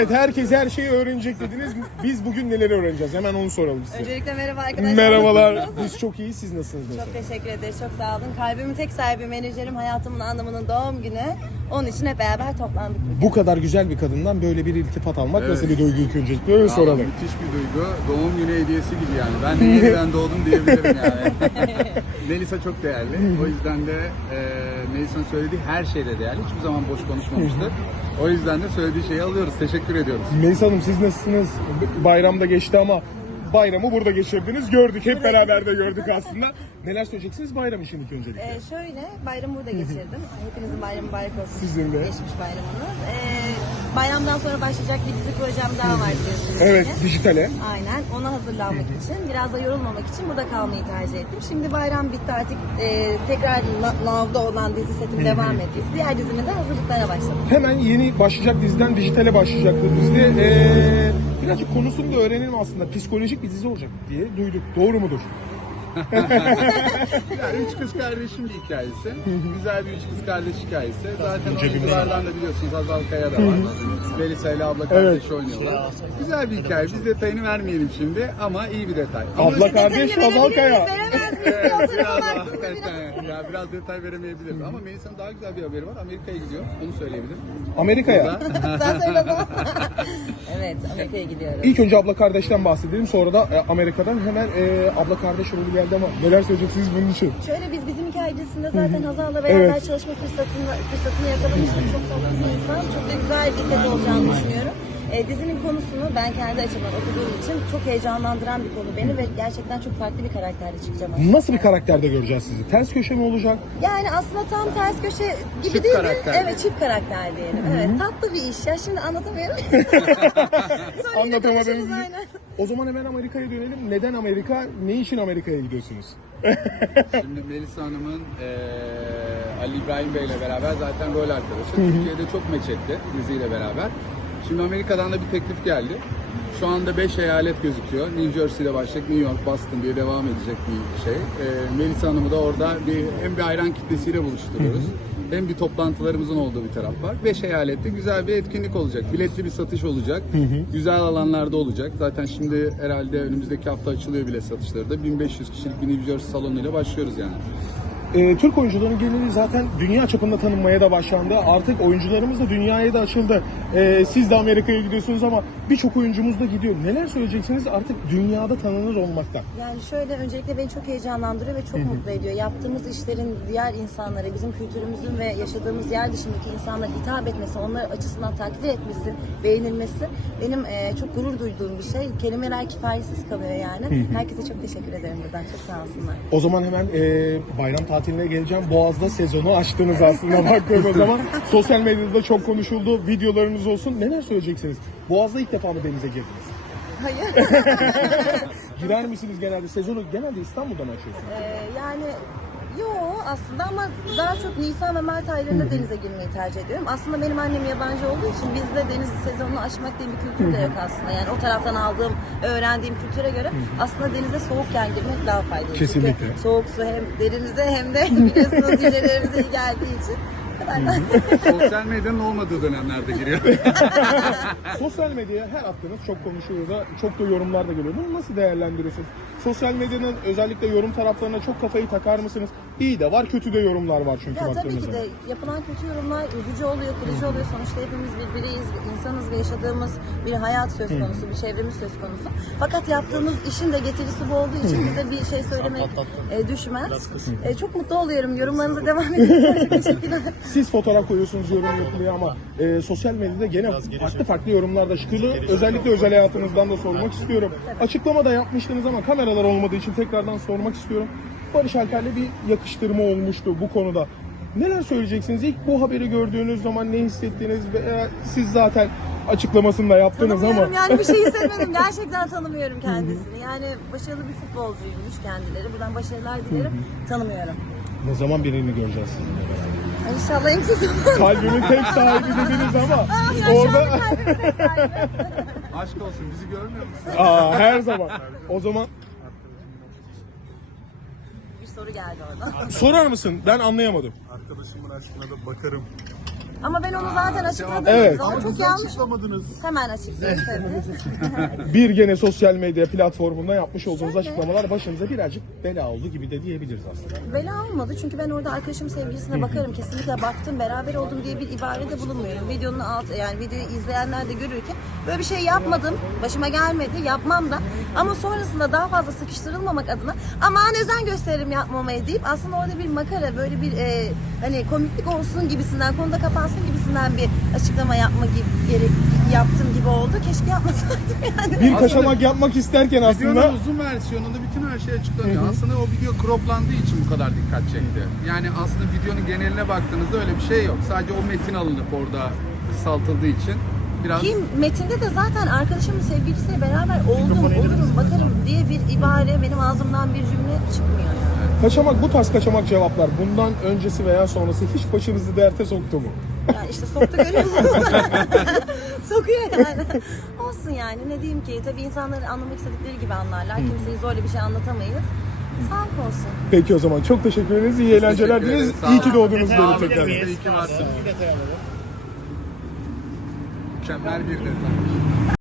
Evet, herkes her şeyi öğrenecek dediniz. Biz bugün neleri öğreneceğiz? Hemen onu soralım size. Öncelikle merhaba arkadaşlar. Merhabalar. Nasılsınız? Biz çok iyiyiz. Siz nasılsınız? Çok teşekkür ederiz. Çok sağ olun. Kalbimin tek sahibi menajerim, hayatımın anlamının doğum günü. Onun için hep beraber toplandık. Bu kadar güzel bir kadından böyle bir iltifat almak Evet. nasıl bir duygu ilk öncelikle öyle soralım. Müthiş bir duygu. Doğum günü hediyesi gibi yani. Ben de yeniden doğdum diyebilirim yani. Melisa çok değerli. O yüzden de Melisa'nın söylediği her şeyde değerli. Hiçbir zaman boş konuşmamıştır. O yüzden de söylediği şeyi alıyoruz. Teşekkür ediyoruz. Melisa Hanım, siz nasılsınız? Bayramda geçti ama bayramı burada geçirdiniz. Gördük. Hep beraber de gördük aslında. Neler söyleyeceksiniz bayram için ilk öncelikle? Şöyle, bayramı burada geçirdim. Hepinizin bayramı mübarek olsun. Sizin de. Geçmiş bayramınız. Bayramdan sonra başlayacak bir dizi projem daha var biliyorsunuz. Evet, yine. dijitale. Aynen, ona hazırlanmak için, biraz da yorulmamak için burada kalmayı tercih ettim. Şimdi bayram bitti artık, tekrar Now'da olan dizi setim devam ediyor. Diğer dizimin de hazırlıklara başladım. Hemen yeni başlayacak diziden dijitale başlayacaktı dizide. Birazcık konusunu da öğrenelim aslında. Psikolojik bir dizi olacak diye duyduk. Doğru mudur? Yani üç kız kardeşin bir hikayesi. Güzel bir üç kız kardeş hikayesi. Zaten oyunculardan da biliyorsunuz Hazal Kaya da var. Melisa ile abla kardeş oynuyorlar. Güzel bir hikaye. Biz detayını vermeyelim şimdi ama iyi bir detay. Ama Abla kardeş Hazal Kaya. Veremez miyiz? biraz detay veremeyebiliriz. Ama Melisa'nın daha güzel bir haberi var. Amerika'ya gidiyor. Onu söyleyebilirim. Amerika'ya. Sen söyle o zaman. Evet, Amerika'ya gidiyoruz. İlk önce abla kardeşten bahsedelim. Sonra da Amerika'dan hemen abla kardeş rolü geldi ama neler söyleyeceksiniz bunun için? Şöyle biz bizim hikayesinde zaten Hazal'la beraber Evet. çalışma fırsatını yakalamıştık. Çok tatlı bir insan. Çok da güzel bir set olacağını düşünüyorum. Dizinin konusunu ben kendi açımdan okuduğum için çok heyecanlandıran bir konu beni ve gerçekten çok farklı bir karakterle çıkacağım aslında. Nasıl bir karakterde göreceğiz sizi? Ters köşe mi olacak? Yani aslında tam ters köşe gibi Çift değil de karakter. evet, çift karakter diyelim. Evet, tatlı bir iş. Ya şimdi anlatamıyorum. Sonra yine Anlatamadığınız konuşuruz, için. aynen. O zaman hemen Amerika'ya dönelim. Neden Amerika? Ne için Amerika'ya gidiyorsunuz? Şimdi Melisa Hanım'ın Ali İbrahim Bey ile beraber zaten rol arkadaşı. Türkiye'de çok meç etti diziyle beraber. Şimdi Amerika'dan da bir teklif geldi. Şu anda 5 eyalet gözüküyor. New Jersey'de başlayacak, New York, Boston diye devam edecek bir şey. Melisa Hanım'ı da orada hem bir hayran kitlesiyle buluşturuyoruz. Hem bir toplantılarımızın olduğu bir taraf var. 5 eyalette güzel bir etkinlik olacak. Biletli bir satış olacak. Güzel alanlarda olacak. Zaten şimdi herhalde önümüzdeki hafta açılıyor bilet satışları da. 1500 kişilik bir New Jersey salonuyla başlıyoruz yani. Türk oyuncuların geneli zaten dünya çapında tanınmaya da başlandı. Artık oyuncularımız da dünyaya da açıldı. Siz de Amerika'ya gidiyorsunuz ama birçok oyuncumuz da gidiyor. Neler söyleyeceksiniz artık dünyada tanınır olmaktan? Yani şöyle, öncelikle beni çok heyecanlandırıyor ve çok mutlu ediyor. Yaptığımız işlerin diğer insanlara, bizim kültürümüzün ve yaşadığımız yer dışındaki insanlara hitap etmesi, onlar açısından takdir etmesi, beğenilmesi benim çok gurur duyduğum bir şey. Kelimeler kifayesiz kalıyor yani. Herkese çok teşekkür ederim buradan. Çok sağ olsunlar. O zaman hemen bayram tatiline geleceğim. Boğaz'da sezonu açtınız aslında baktığınız zaman. Sosyal medyada çok konuşuldu. Videolarınız olsun. Neler söyleyeceksiniz? Boğaz'da ilk defa mı denize girdiniz? Hayır. Girer misiniz genelde? Sezonu genelde İstanbul'dan açıyorsunuz. Yani yok aslında ama daha çok Nisan ve Mart aylarında denize girmeyi tercih ediyorum. Aslında benim annem yabancı olduğu için bizde deniz sezonunu açmak diye bir kültür de yok aslında. Yani o taraftan aldığım, öğrendiğim kültüre göre aslında denize soğukken girmek daha faydalı. Kesinlikle. Çünkü soğuk su hem derinize hem de biliyorsunuz hücrelerimize iyi geldiği için. Sosyal medyanın olmadığı dönemlerde giriyor. Sosyal medyaya her attığınız çok konuşuluyor da çok da yorumlar da geliyor. Bunu nasıl değerlendiriyorsunuz? Sosyal medyanın özellikle yorum taraflarına çok kafayı takar mısınız? İyi de var, kötü de yorumlar var çünkü Ya tabii baktığınız ki zaman. de yapılan kötü yorumlar üzücü oluyor, kırıcı oluyor. Sonuçta hepimiz birbiriyiz, insanız ve yaşadığımız bir hayat söz konusu, bir çevremiz söz konusu. Fakat yaptığımız işin de getirisi bu olduğu için bize bir şey söylemek düşmez. Çok mutlu oluyorum. Yorumlarınıza devam edin. Çok teşekkürler. Siz fotoğraf koyuyorsunuz, yorum yapılıyor ama sosyal medyada gene farklı yorumlar da çıkıyor. Özellikle özel hayatınızdan da sormak istiyorum. Açıklama da yapmıştınız ama kameralar olmadığı için tekrardan sormak istiyorum. Barış Alper'le bir yakıştırma olmuştu bu konuda. Neler söyleyeceksiniz? İlk bu haberi gördüğünüz zaman ne hissettiniz? Siz zaten açıklamasını da yaptınız ama. Tanımıyorum yani, bir şey hissetmedim. Gerçekten tanımıyorum kendisini. Yani başarılı bir futbolcuymuş kendileri. Buradan başarılar dilerim. Tanımıyorum. Ne zaman birini göreceğiz İnşallah en kısa zamanda. Kalbimin tek sahibi dediniz ama Ya orada şu anda kalbimin tek sahibi. Aşk olsun, bizi görmüyor musun? her zaman. O zaman Bir soru geldi oradan. sorar mısın? Ben anlayamadım. Arkadaşımın aşkına da bakarım. Ama ben onu zaten açıkladım. Evet. Ama çok yanlış. Açıklamadınız. Hemen açıklayayım tabii. Bir gene sosyal medya platformunda yapmış olduğunuz açıklamalar başınıza birazcık bela oldu gibi de diyebiliriz aslında. Bela olmadı çünkü ben orada arkadaşım sevgilisine bakarım, kesinlikle baktım, beraber oldum diye bir ibarede bulunmuyorum. Videonun altı, yani videoyu izleyenler de görür ki böyle bir şey yapmadım, başıma gelmedi, yapmam da. Ama sonrasında daha fazla sıkıştırılmamak adına aman özen gösteririm yapmamaya deyip aslında orada bir makara, böyle bir hani komiklik olsun gibisinden, konuda kapansın gibisinden bir açıklama yaptım gibi oldu. Keşke yapmasaydım yani. Bir kaçamak yapmak isterken aslında Videonun uzun versiyonunda bütün her şey açıklanıyor. Aslında o video croplandığı için bu kadar dikkat çekti. Yani aslında videonun geneline baktığınızda öyle bir şey yok. Sadece o metin alınıp orada kısaltıldığı için biraz... Ki metinde de zaten arkadaşımın sevgilisiyle beraber oldum, olurum, bakarım diye bir ibare, benim ağzımdan bir cümle çıkmıyor yani. kaçamak, bu tarz kaçamak cevaplar bundan öncesi veya sonrası hiç başınızı derte soktu mu? Yani işte soktu, görüyor musun? Sokuyor yani. Olsun yani, ne diyeyim ki, tabii insanların anlamak istedikleri gibi anlarlar. Kimseyi zorla bir şey anlatamayız. Sağlık olsun. Peki o zaman çok teşekkür ederiz. İyi eğlenceler teşekkür ederiz. dileriz. Sağ İyi ki olun. doğdunuz Sağ diyelim olun. tekrar. İyi ki varsın. Bir detay alalım. Mükemmel bir detay.